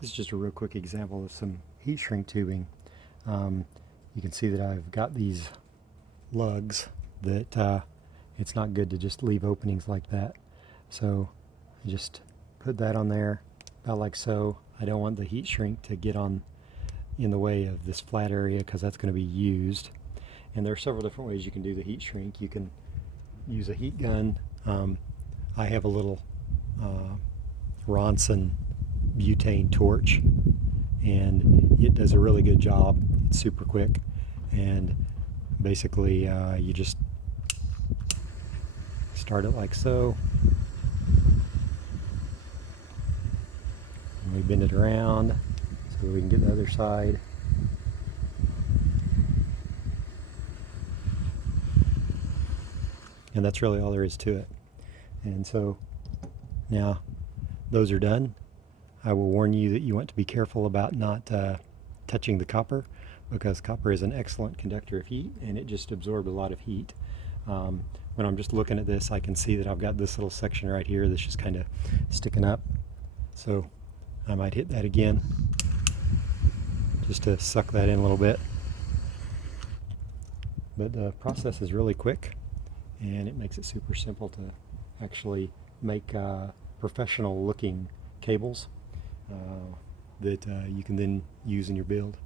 This is just a real quick example of some heat shrink tubing. You can see that I've got these lugs that it's not good to just leave openings like that. So I just put that on there about like so. I don't want the heat shrink to get on in the way of this flat area because that's going to be used. And there are several different ways you can do the heat shrink. You can use a heat gun. I have a little Ronson butane torch, and it does a really good job. It's super quick, and basically you just start it like so, and we bend it around so that we can get the other side. And that's really all there is to it. And so now those are done. I will warn you that you want to be careful about not touching the copper, because copper is an excellent conductor of heat and it just absorbed a lot of heat. When I'm just looking at this, I can see that I've got this little section right here that's just kind of sticking up. So I might hit that again just to suck that in a little bit. But the process is really quick, and it makes it super simple to actually make professional looking cables that you can then use in your build.